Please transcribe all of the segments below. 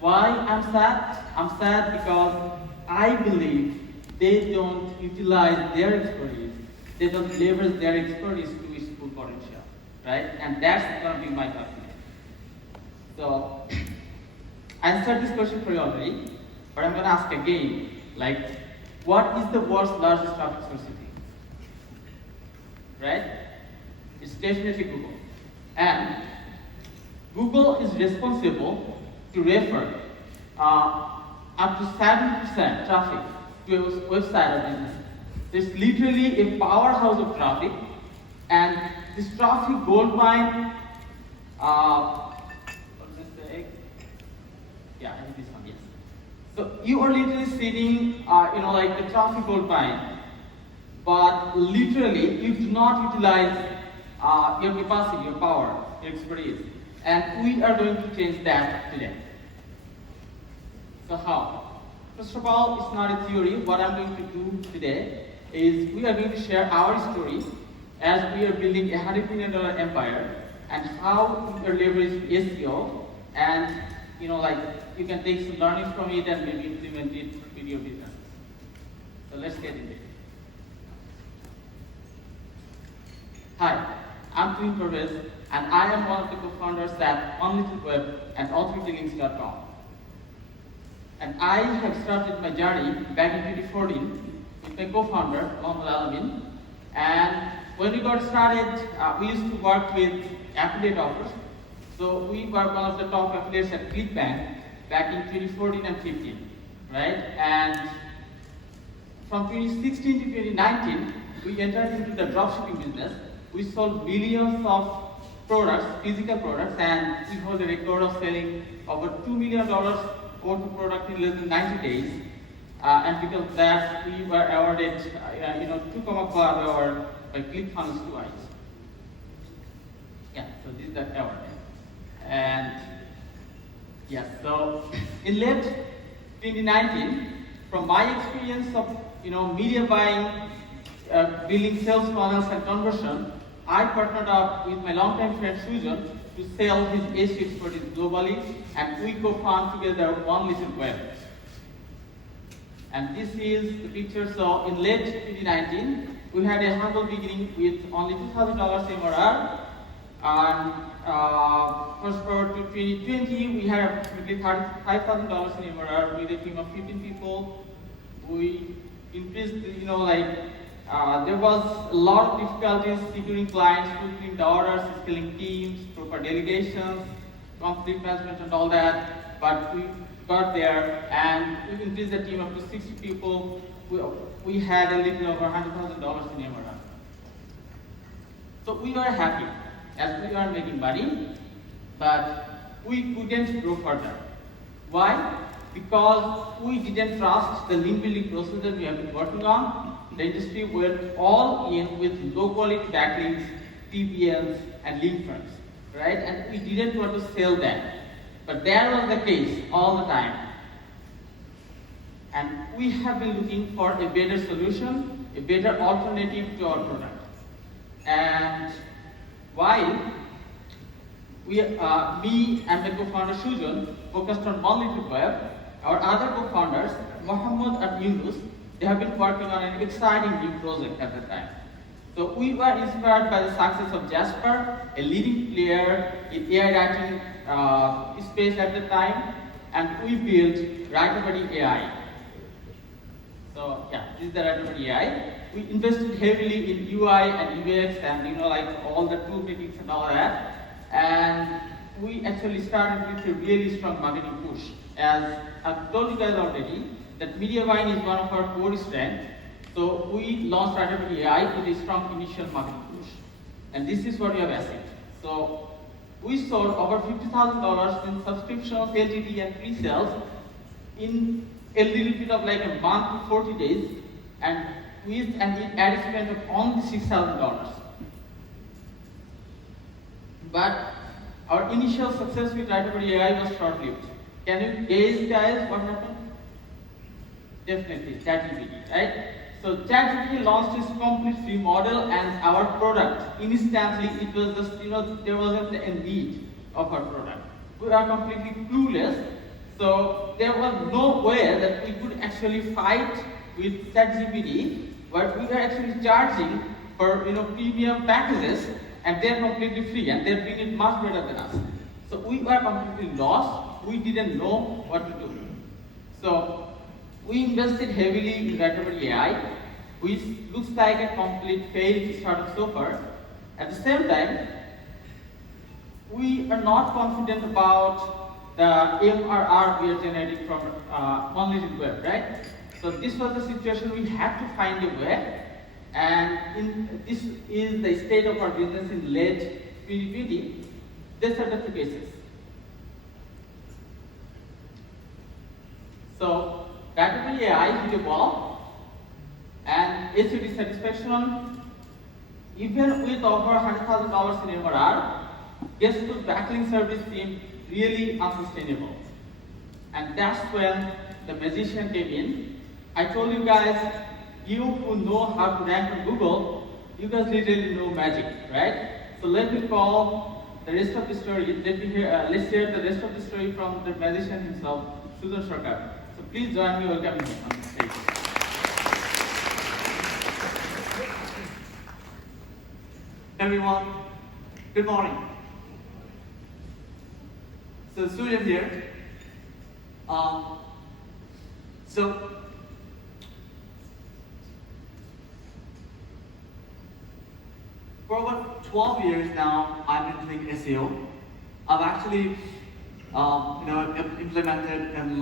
why I'm sad? I'm sad because I believe they don't utilize their expertise. They don't leverage their expertise to its full potential, right? And that's going to be my argument. So, I answered this question for you already, but I'm going to ask again, like, what is the world's largest traffic source city? Right? It's definitely Google. And Google is responsible to refer up to 70% traffic to a website or business. It's literally a powerhouse of traffic, and this traffic gold mine, yeah, I think this one, yes. So you are literally sitting, like the traffic gold mine, but literally you do not utilize your capacity, your power, your expertise. And we are going to change that today. So how? First of all, it's not a theory. What I'm going to do today is we are going to share our story as we are building a $100 million empire and how we are leveraging SEO, and you can take some learnings from it and maybe implement it with your business. So let's get into it. Hi, I'm Twin Pervez, and I am one of the co-founders at OnLittleWeb and all3dlinks.com. And I have started my journey back in 2014 with my co-founder, Mohammed Alamin. And when we got started, we used to work with affiliate offers. So we were one of the top affiliates at ClickBank back in 2014 and 15, right? And from 2016 to 2019, we entered into the dropshipping business. We sold millions of products, physical products, and we hold a record of selling over $2 million worth of product in less than 90 days. And because of that, we were awarded, 2.5 award by ClickFunnels twice. Yeah, so this is the award. And yes, so in late 2019, from my experience of media buying, building sales funnels and conversion, I partnered up with my longtime friend Sujan to sell his SEO expertise globally, and we co-founded together OnLittleWeb. And this is the picture. So in late 2019, we had a humble beginning with only $2,000 MRR, and fast forward to 2020, we had approximately $35,000 in MRR with a team of 15 people. We increased, there was a lot of difficulties securing clients, fulfilling the orders, scaling teams, proper delegations, conflict management and all that, but we got there and we increased the team up to 60 people. We had a little over $100,000 in MRR. So we were happy as we are making money, but we couldn't grow further. Why? Because we didn't trust the link building process that we have been working on. The industry went all in with low quality backlinks, TPLs, and link farms, right? And we didn't want to sell them. But that was the case all the time. And we have been looking for a better solution, a better alternative to our product. And while me and my co-founder Sujan focused on OnLittleWeb, our other co-founders, Mohammed and Yunus, they have been working on an exciting new project at the time. So we were inspired by the success of Jasper, a leading player in AI writing space at the time, and we built Writerbuddy AI. So yeah, this is the Writerbuddy AI. We invested heavily in UI and UX and all the tool techniques and all that. And we actually started with a really strong marketing push. As I've told you guys already, that media buying is one of our core strengths. So we launched Writerbuddy AI with a strong initial marketing push. And this is what we have achieved. So we sold over $50,000 in subscriptions, LTD, and pre-sales in a little bit of like a month to 40 days, and with an ad spend of only $6,000. But our initial success with Writerbuddy AI was short-lived. Can you guess, guys, what happened? Definitely, ChatGPT, right? So ChatGPT launched its complete free model, and our product, instantly, it was just, there wasn't a need of our product. We are completely clueless. So there was no way that we could actually fight with ChatGPT, but we were actually charging for premium packages, and they're completely free, and they're doing it much better than us. So we were completely lost. We didn't know what to do. So we invested heavily in Veterinary AI, which looks like a complete failed startup so far. At the same time, we are not confident about the MRR we are generating from unlimited web, right? So this was the situation. We had to find a way, and this is the state of our business in late 2020. These are the two cases. So Veterinary AI hit a wall, and SEO dissatisfaction, even with over $100,000 in MRR, guest to backlink service seemed really unsustainable. And that's when the magician came in. I told you guys, you who know how to rank on Google, you guys literally know magic, right? So let me call the rest of the story. Let's hear the rest of the story from the magician himself, Susan Sarkar. So please join me welcoming him on the stage. Everyone, good morning. So Sujan here. For over 12 years now, I've been doing SEO. I've actually, implemented and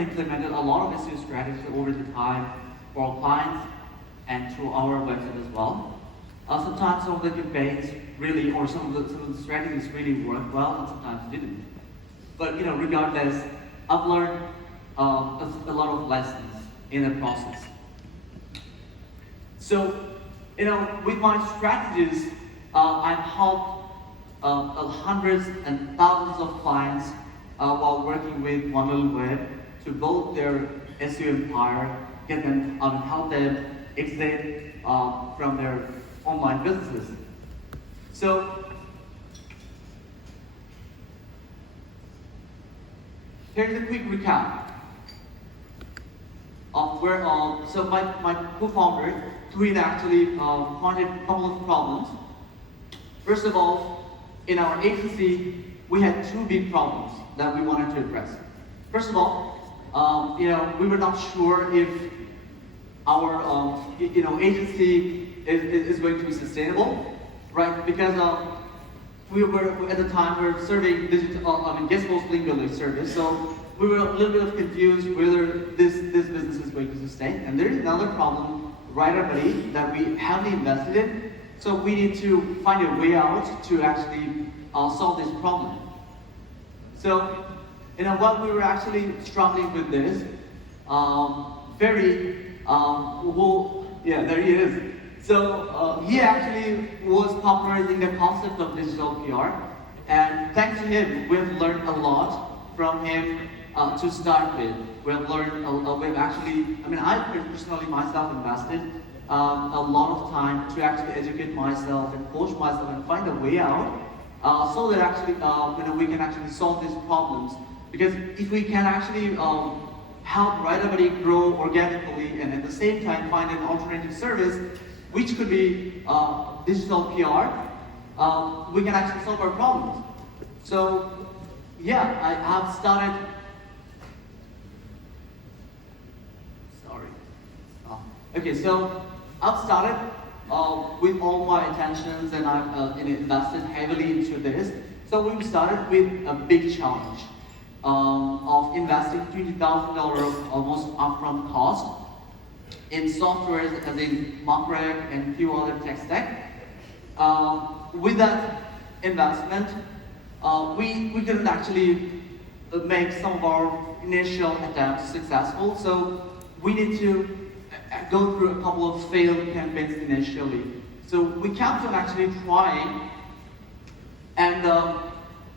implemented a lot of SEO strategies over the time for our clients and through our website as well. Sometimes some of the campaigns really, or some of the strategies really worked well, and sometimes didn't. But regardless, I've learned a lot of lessons in the process. So, with my strategies, I've helped hundreds and thousands of clients while working with One Little Web to build their SEO empire, help them exit from their online businesses. So here's a quick recap of where. So my co-founder, Tweet, actually pointed a couple of problems. First of all, in our agency, we had two big problems that we wanted to address. First of all, we were not sure if our agency is going to be sustainable, right? Because we were at the time we were serving guest post link building service, so we were a little bit confused whether this business is going to sustain. And there is another problem, writer-buddy, that we haven't invested in. So we need to find a way out to actually solve this problem. So, while we were actually struggling with this, there he is. So he actually was popularizing the concept of digital PR, and thanks to him, we've learned a lot from him to start with. We've learned, I personally myself invested a lot of time to actually educate myself and coach myself and find a way out, so that actually we can actually solve these problems. Because if we can actually help writer-buddy grow organically and at the same time find an alternative service, which could be digital PR, we can actually solve our problems. So yeah, I have started. So I've started with all my intentions, and I've invested heavily into this. So we started with a big challenge of investing $20,000 almost upfront cost in software as in MockRec and a few other tech stack. With that investment, we didn't actually make some of our initial attempts successful. So we need to go through a couple of failed campaigns initially. So we kept on actually trying, and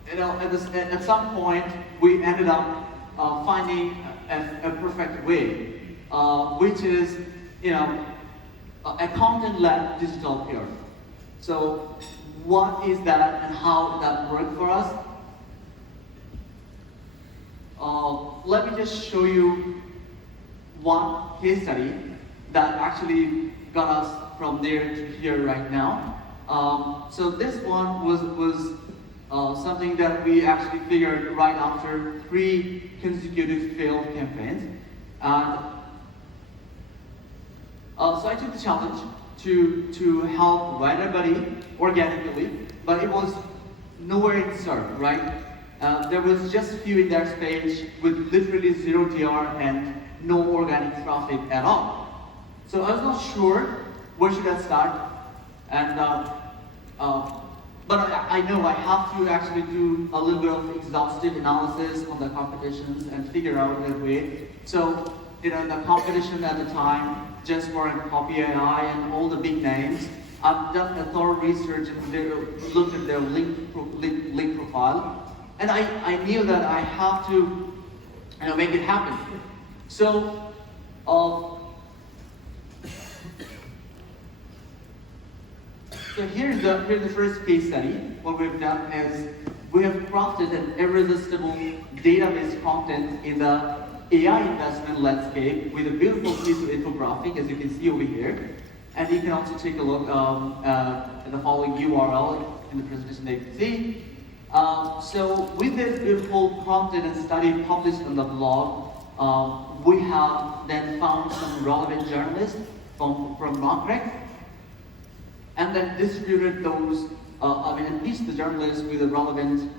at some point we ended up finding a perfect way, which is a content-led digital PR. So what is that and how that worked for us? let me just show you one case study that actually got us from there to here right now. So this one was something that we actually figured right after 3 consecutive failed campaigns. And so I took the challenge to help Writer Buddy organically, but it was nowhere in sight, right? There was just a few index page with literally 0 DR and no organic traffic at all. So I was not sure where should I start, and but I know I have to actually do a little bit of exhaustive analysis on the competitions and figure out a way. So the competition at the time, just for Copy AI and all the big names, I've done a thorough research and looked at their link profile, and I knew that I have to make it happen. So So here's the first case study. What we've done is we have crafted an irresistible database content in the AI investment landscape with a beautiful piece of infographic, as you can see over here. And you can also take a look at the following URL in the presentation that you can see. So with this beautiful content and study published on the blog, we have then found some relevant journalists from Markrek, and then distributed those, at least the journalists with the relevant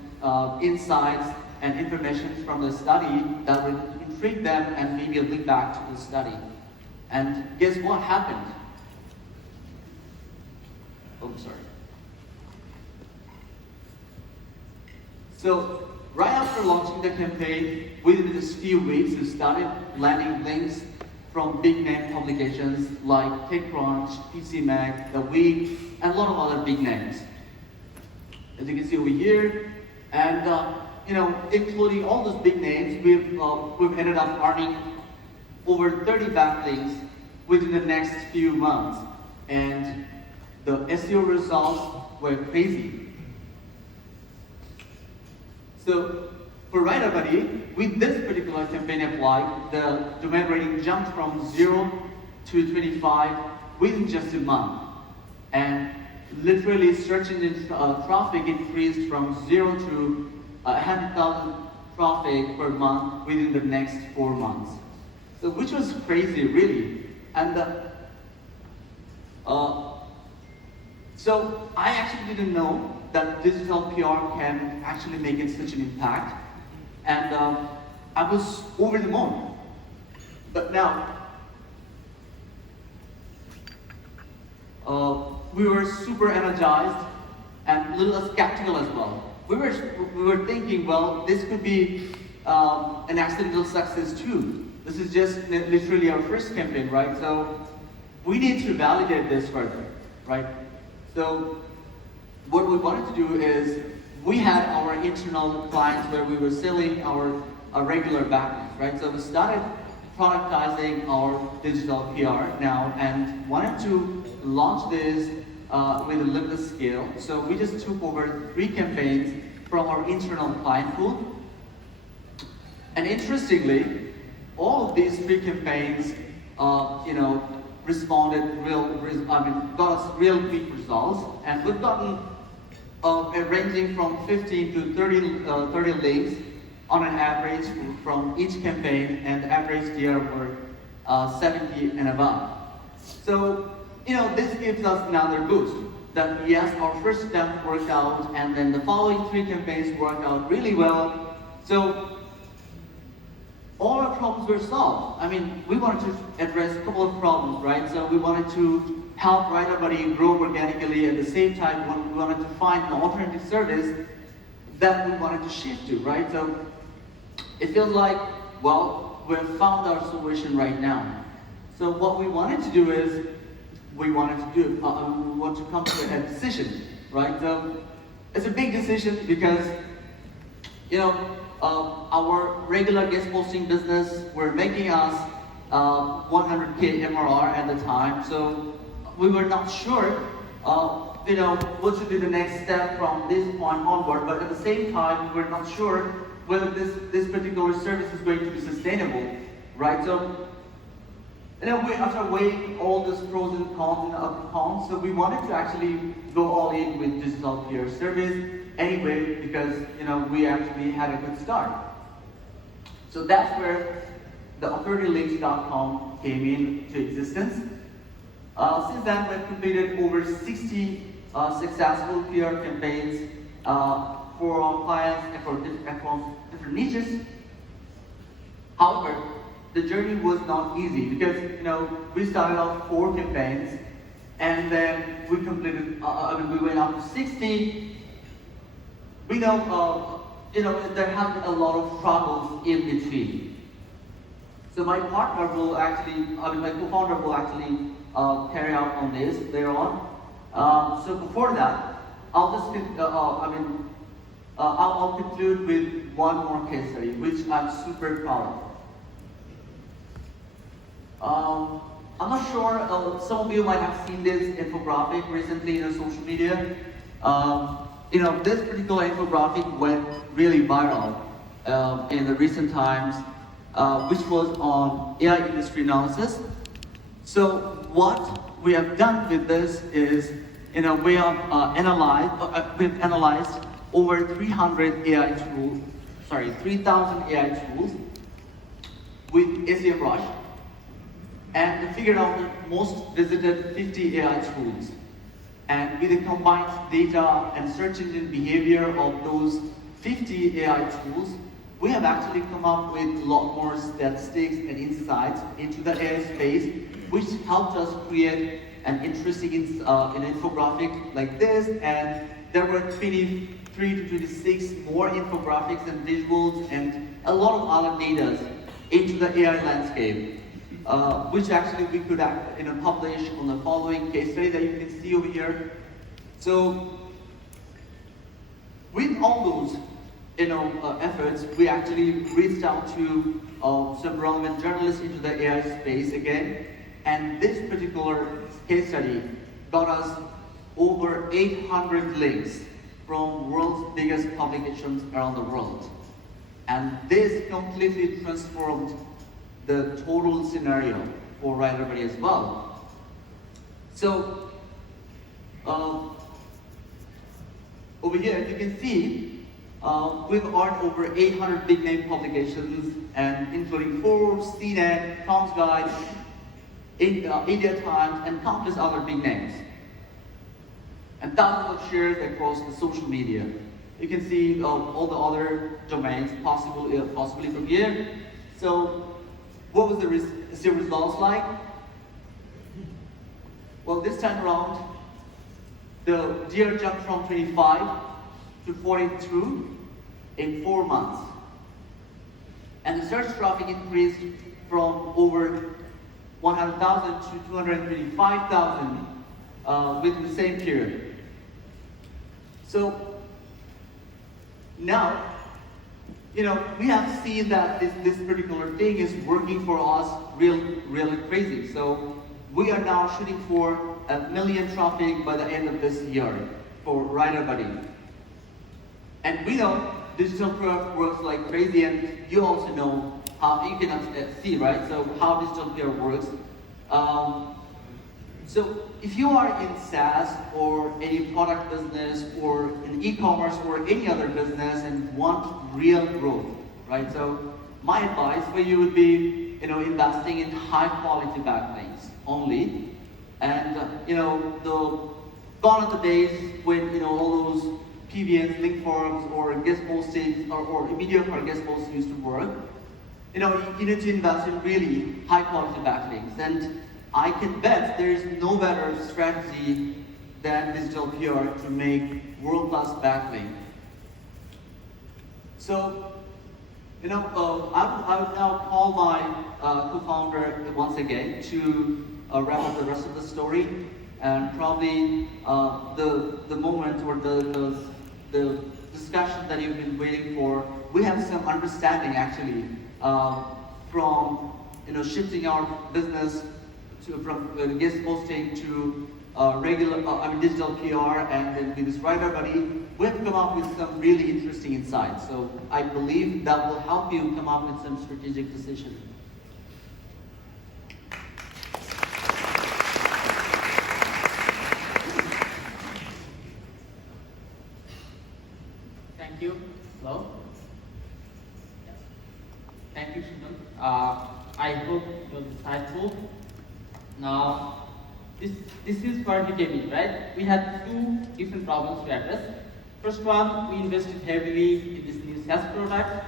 insights and information from the study that would intrigue them and maybe a link back to the study. And guess what happened? Oh, sorry. So, right after launching the campaign, within just few weeks, we started landing links from big name publications like TechCrunch, PCMag, The Week, and a lot of other big names. As you can see over here, and including all those big names, we've ended up earning over 30 backlinks within the next few months, and the SEO results were crazy. So for Writer Buddy, with this particular campaign applied, the domain rating jumped from 0 to 25 within just a month. And literally search engine traffic increased from 0 to 100,000 traffic per month within the next 4 months. So which was crazy, really. And so I actually didn't know that digital PR can actually make it such an impact. And I was over the moon. But now, we were super energized and a little skeptical as well. We were thinking, well, this could be an accidental success too. This is just literally our first campaign, right? So we need to validate this further, right? So what we wanted to do is, we had our internal clients where we were selling our regular backlinks, right? So we started productizing our digital PR now and wanted to launch this with a limited scale. So we just took over 3 campaigns from our internal client pool. And interestingly, all of these 3 campaigns, responded got us real quick results, and we've gotten ranging from 15 to 30 links on an average from each campaign, and the average DR were 70 and above. So, this gives us another boost that yes, our first attempt worked out, and then the following 3 campaigns worked out really well. So, all our problems were solved. I mean, we wanted to address a couple of problems, right? So we wanted to help Writer Buddy grow organically. At the same time, we wanted to find an alternative service that we wanted to shift to, right? So it feels like, well, we've found our solution right now. So what we wanted to do is, we want to come to a decision, right? So it's a big decision because, our regular guest posting business were making us 100K MRR at the time. So we were not sure, what should be the next step from this point onward. But at the same time, we were not sure whether this particular particular service is going to be sustainable, right? So, after weighing all these pros and cons, so we wanted to actually go all in with digital PR service anyway, because we actually had a good start. So that's where the authoritylinks.com came into existence. Since then, we've completed over 60 successful PR campaigns for our clients across different niches. However, the journey was not easy because we started off 4 campaigns, and then we completed. We went up to 60. We know, there have been a lot of struggles in between. So my partner will actually, my co-founder will actually carry out on this later on. So before that, I'll conclude with one more case study, which I'm super proud of. I'm not sure, some of you might have seen this infographic recently in social media. This particular infographic went really viral in the recent times, which was on AI industry analysis. So what we have done with this is, we have analyzed over 3,000 AI tools with SEMrush, and figured out the most visited 50 AI tools. And with the combined data and search engine behavior of those 50 AI tools, we have actually come up with a lot more statistics and insights into the AI space, which helped us create an interesting infographic like this. And there were 23 to 26 more infographics and visuals and a lot of other data into the AI landscape. Which actually we could publish on the following case study that you can see over here. So, with all those efforts, we actually reached out to some relevant journalists into the AI space again, and this particular case study got us over 800 links from world's biggest publications around the world, and this completely transformed the total scenario for WriterBuddy as well. So, over here you can see we've earned over 800 big name publications, and including Forbes, CNET, Tom's Guide, India Times, and countless other big names. And thousands of shares across the social media. You can see all the other domains possibly from here. So, what was the results like? Well, this time around, the DR jumped from 25 to 42 in 4 months. And the search traffic increased from over 100,000 to 225,000 within the same period. So, now, we have seen that this particular thing is working for us really crazy. So we are now shooting for 1 million traffic by the end of this year for WriterBuddy. And we know digital PR works like crazy, and you also know how you can see, right? So how digital PR works. So if you are in SaaS or any product business or in e-commerce or any other business and want real growth, right? So my advice for you would be, investing in high quality backlinks only. And gone are the days when all those PBNs, link forums, or guest postings or mediocre guest posts used to work. You need to invest in really high quality backlinks. And I can bet there is no better strategy than digital PR to make world-class backlink. So, I would now call my co-founder once again to wrap up the rest of the story, and probably the moment or the discussion that you've been waiting for. We have some understanding actually from shifting our business from guest posting to digital PR, and then with this writer buddy, we have come up with some really interesting insights. So I believe that will help you come up with some strategic decisions. Thank you. Hello? Yes. Thank you, Shubham. I hope it was insightful. Now, this is where we came in, right? We had two different problems to address. First one, we invested heavily in this new SaaS product,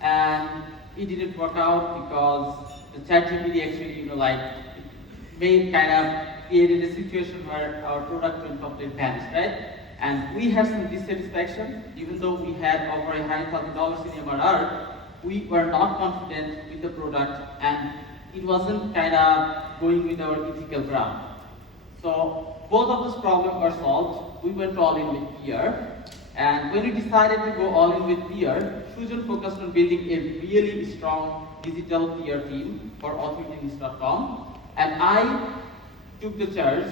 and it didn't work out because the ChatGPT actually, made kind of created a situation where our product went completely vanished, right? And we had some dissatisfaction, even though we had over $100,000 in MRR, we were not confident with the product, and it wasn't kind of going with our ethical ground. So both of those problems were solved. We went all in with PR, and when we decided to go all in with PR, Sujan focused on building a really strong digital PR team for authoritynews.com, and I took the charge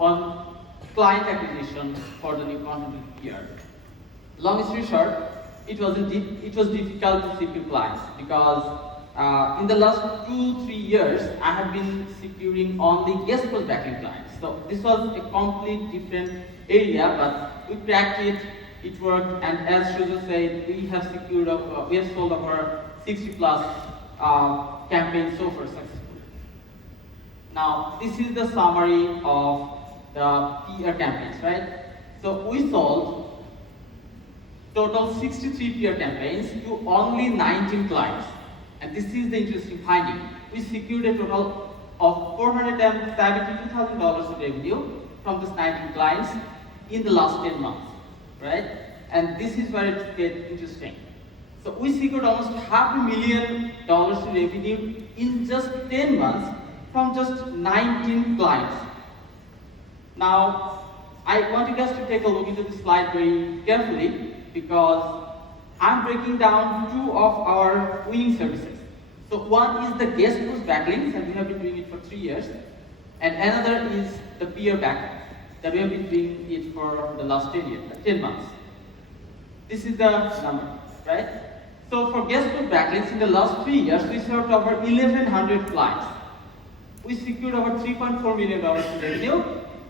on client acquisition for the new content PR. Long story short, it was difficult to secure clients because in the last 2-3 years, I have been securing only guest post backlink clients. So this was a complete different area, but we cracked it. It worked, and as Sujan said, we have sold over 60+ campaigns so far successfully. Now, this is the summary of the PR campaigns, right? So we sold total 63 PR campaigns to only 19 clients. And this is the interesting finding. We secured a total of $472,000 in revenue from these 19 clients in the last 10 months, right? And this is where it gets interesting. So we secured almost $500,000 in revenue in just 10 months from just 19 clients. Now, I want you guys to take a look into this slide very carefully because I'm breaking down two of our winning services. So one is the guest post backlinks, and we have been doing it for 3 years, and another is the PR backlinks that we have been doing it for the last 10 months. This is the number, right? So for guest post backlinks in the last 3 years, we served over 1,100 clients. We secured over $3.4 million in revenue,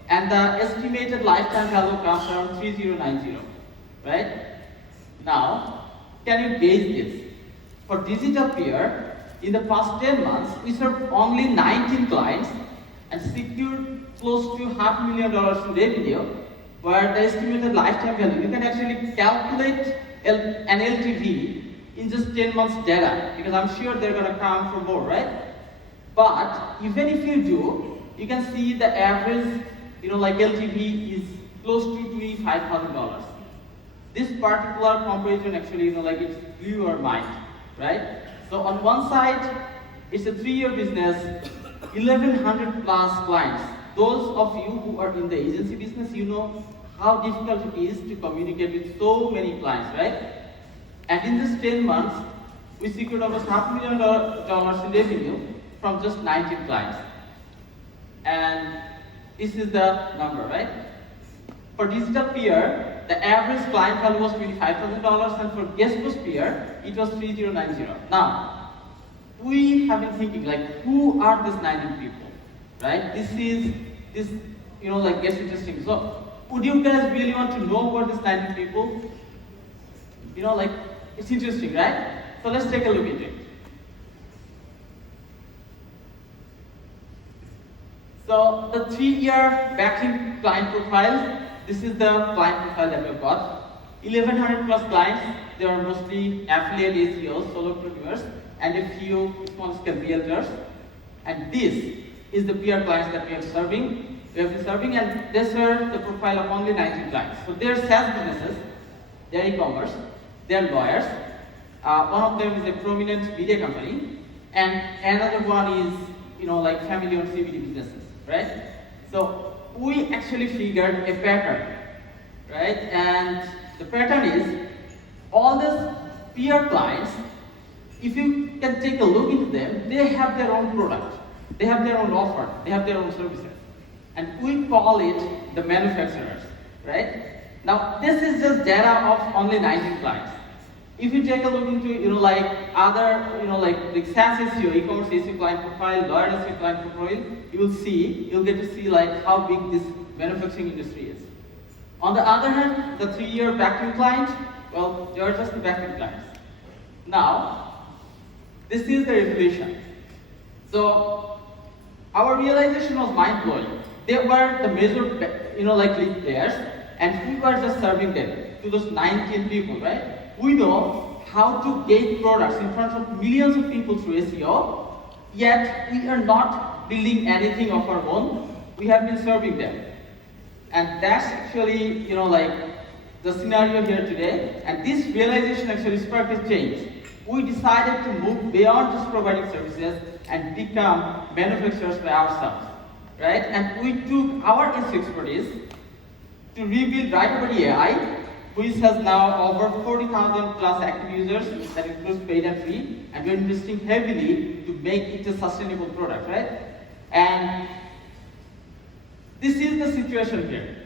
and the estimated lifetime value comes around 3090, right? Now, can you gauge this? For digital PR, in the past 10 months, we served only 19 clients and secured close to $500,000 in revenue, where the estimated lifetime value, you can actually calculate an LTV in just 10 months data, because I'm sure they're going to come for more, right? But even if you do, you can see the average, LTV is close to $25,000. This particular comparison actually, it blew our mind, right? So on one side, it's a 3-year business, 1,100 plus clients. Those of you who are in the agency business, you know how difficult it is to communicate with so many clients, right? And in this 10 months, we secured almost $500,000 in revenue from just 19 clients. And this is the number, right? For digital PR, the average client value was $25,000, and for guest post PR, it was 3090. Now, we have been thinking, who are these 19 people, right? This gets interesting. So, would you guys really want to know about these 19 people? It's interesting, right? So let's take a look at it. So the 3-year backlink client profile, this is the client profile that we've got. 1,100 plus clients, they are mostly affiliate SEOs, solopreneurs, and a few small scale realtors. And this is the PR clients that we have been serving, and they serve the profile of only 19 clients. So they're SaaS businesses, they're e-commerce, they're lawyers. One of them is a prominent media company, and another one is, family-owned CBD businesses, right? So we actually figured a pattern, right? And the pattern is all these PR clients, if you can take a look into them, they have their own product, they have their own offer, they have their own services. and we call it the manufacturers, right? Now, this is just data of only 19 clients. If you take a look into, like other, like SaaS SEO, e-commerce SEO client profile, lawyer SEO client profile, you'll get to see like how big this manufacturing industry is. On the other hand, the 3-year vacuum client, well, they are just the vacuum clients. Now, this is the revolution. So, our realization was mind-blowing. They were the major, like lead players, and we were just serving them to those 19 people, right? We know how to get products in front of millions of people through SEO, yet we are not building anything of our own. We have been serving them. And that's actually, like the scenario here today. And this realization actually sparked a change. We decided to move beyond just providing services and become manufacturers by ourselves, right? And we took our expertise to rebuild Writerbody AI, which has now over 40,000 plus active users, that includes paid and free, and we're investing heavily to make it a sustainable product, right? And this is the situation here,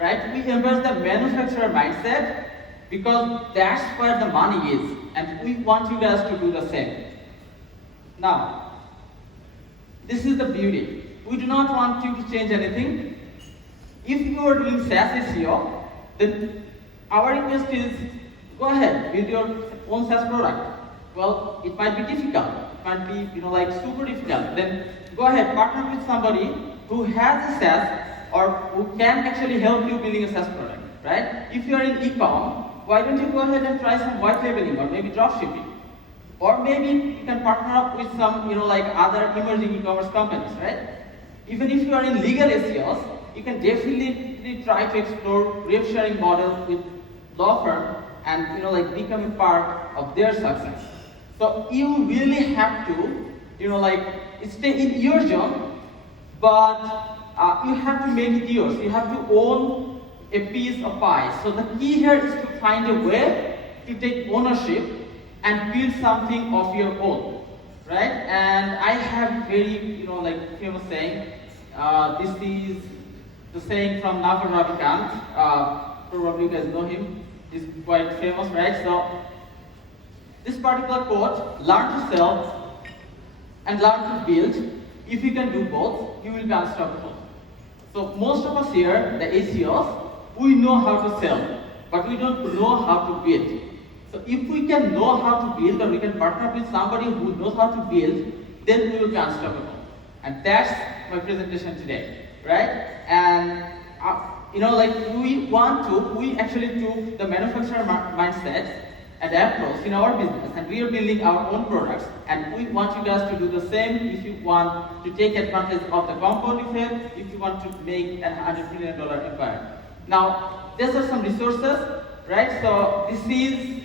right? We embrace the manufacturer mindset because that's where the money is, and we want you guys to do the same. Now, this is the beauty. We do not want you to change anything. If you are doing SaaS SEO, then our request is, go ahead, build your own SaaS product. Well, it might be difficult, it might be, like super difficult. Then go ahead, partner with somebody who has a SaaS or who can actually help you building a SaaS product, right? If you are in e-com, why don't you go ahead and try some white labeling or maybe drop shipping? Or maybe you can partner up with some, like other emerging e-commerce companies, right? Even if you are in legal SEOs, you can definitely try to explore rev sharing model with law firm and like become a part of their success. So you really have to stay in your zone, but you have to make it yours. You have to own a piece of pie. So the key here is to find a way to take ownership and build something of your own, right? And I have very famous saying. This is the saying from Nafar Ravikant. Probably you guys know him. He's quite famous, right? So this particular quote, learn to sell and learn to build. If you can do both, you will be unstoppable. So most of us here, the SEOs, we know how to sell, but we don't know how to build. So if we can know how to build, or we can partner with somebody who knows how to build, then we will be unstoppable. And that's my presentation today, right? And we actually took the manufacturer mindset and approach in our business, and we are building our own products, and we want you guys to do the same if you want to take advantage of the compound effect, if you want to make a $100 million empire. Now, these are some resources, right? So this is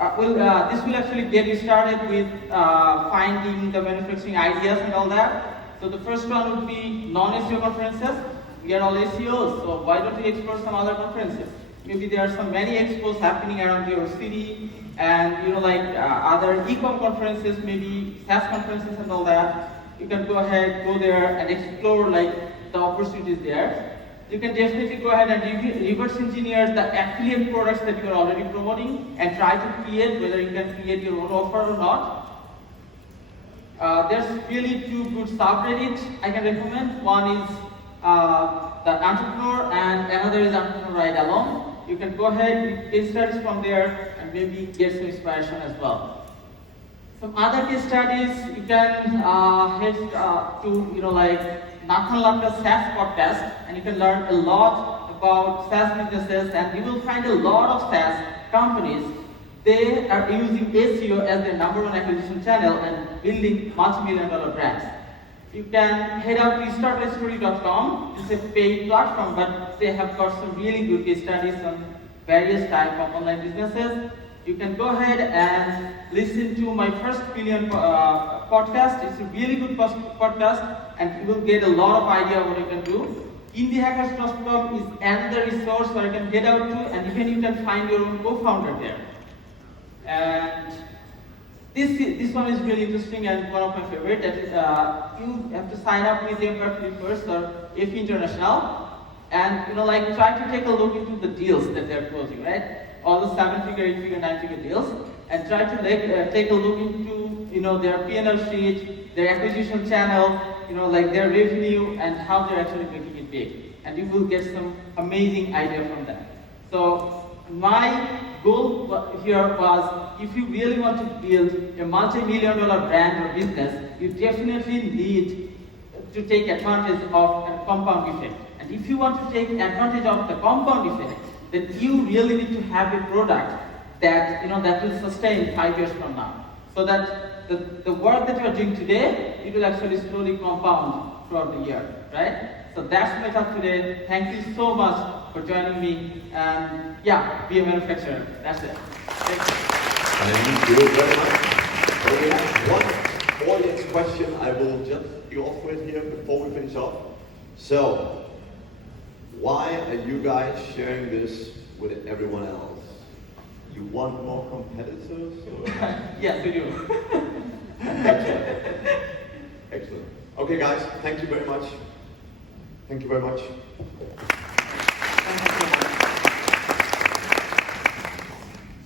this will actually get you started with finding the manufacturing ideas and all that. So the first one would be non-SEO conferences. We are all SEOs, so why don't we explore some other conferences? Maybe there are some many expos happening around your city, and other e-com conferences, maybe SaaS conferences and all that. You can go ahead, go there and explore the opportunities there. You can definitely go ahead and reverse engineer the affiliate products that you are already promoting and try to create, whether you can create your own offer or not. There's really two good subreddits I can recommend. One is the entrepreneur, and another is entrepreneur ride along. You can go ahead with case studies from there and maybe get some inspiration as well. Some other case studies, you can head to Nathan Lanka's SaaS podcast, and you can learn a lot about SaaS businesses, and you will find a lot of SaaS companies. They are using SEO as their #1 acquisition channel and building multi-million-dollar brands. You can head out to startlestory.com. It's a paid platform, but they have got some really good case studies on various types of online businesses. You can go ahead and listen to my first billion podcast. It's a really good podcast, and you will get a lot of idea what you can do. IndieHackers.com is another resource where you can get out to, and even you can find your own co-founder there. And This one is really interesting and one of my favorite. That is, you have to sign up with Empire first or F International, and like try to take a look into the deals that they're closing, right? All the 7-figure, 8-figure, 9-figure deals, and try to take a look into their P&L sheet, their acquisition channel, like their revenue and how they're actually making it big, and you will get some amazing idea from that. So my goal here was, if you really want to build a multi-million-dollar brand or business, you definitely need to take advantage of a compound effect. And if you want to take advantage of the compound effect, then you really need to have a product that that will sustain 5 years from now, so that the work that you are doing today, it will actually slowly compound throughout the year, right? So that's my talk today. Thank you so much for joining me, and yeah, be a manufacturer. That's it. Thank you very much. So we have one audience question I will just go off with here before we finish off. So, why are you guys sharing this with everyone else? You want more competitors? Or? Yes, we do. Excellent. Excellent. Okay guys, thank you very much. Thank you very much.